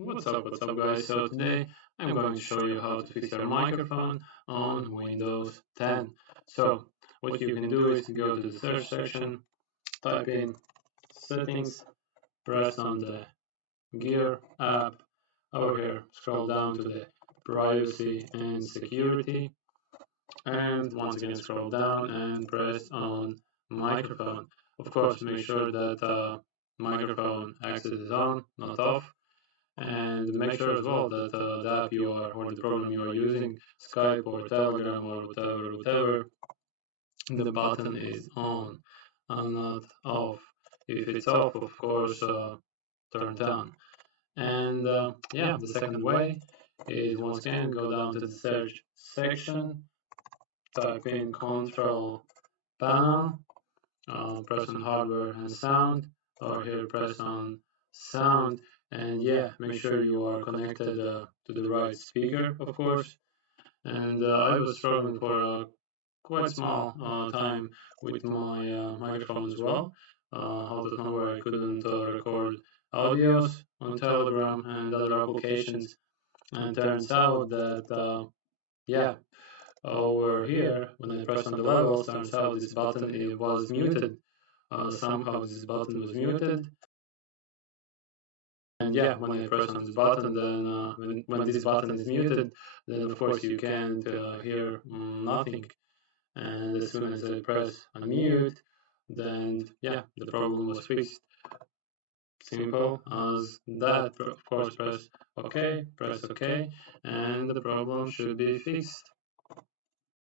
What's up guys? So today I'm going to show you how to fix your microphone on Windows 10. So what you can do is go to the search section, type in settings, press on the gear app, over here scroll down to the privacy and security, and once again scroll down and press on microphone. Of course make sure that microphone access is on, not off, and make sure as well that the app you are or the program you are using, Skype or Telegram or whatever, the button is on and not off. If it's off, of course, turn it on. And yeah, the second way is once again go down to the search section, type in Control Panel, press on Hardware and Sound, or here press on Sound, and yeah, make sure you are connected to the right speaker, of course. And I was struggling for a quite small time with my microphone as well. Out of nowhere, I couldn't record audios on Telegram and other applications, and turns out that yeah, over here when I press on the levels, turns out this button it was muted. Somehow this button was muted, and yeah, when I press on this button, then when this button is muted, then of course you can't hear nothing. And as soon as I press unmute, then yeah, the problem was fixed. Simple as that. Of course, press OK, and the problem should be fixed.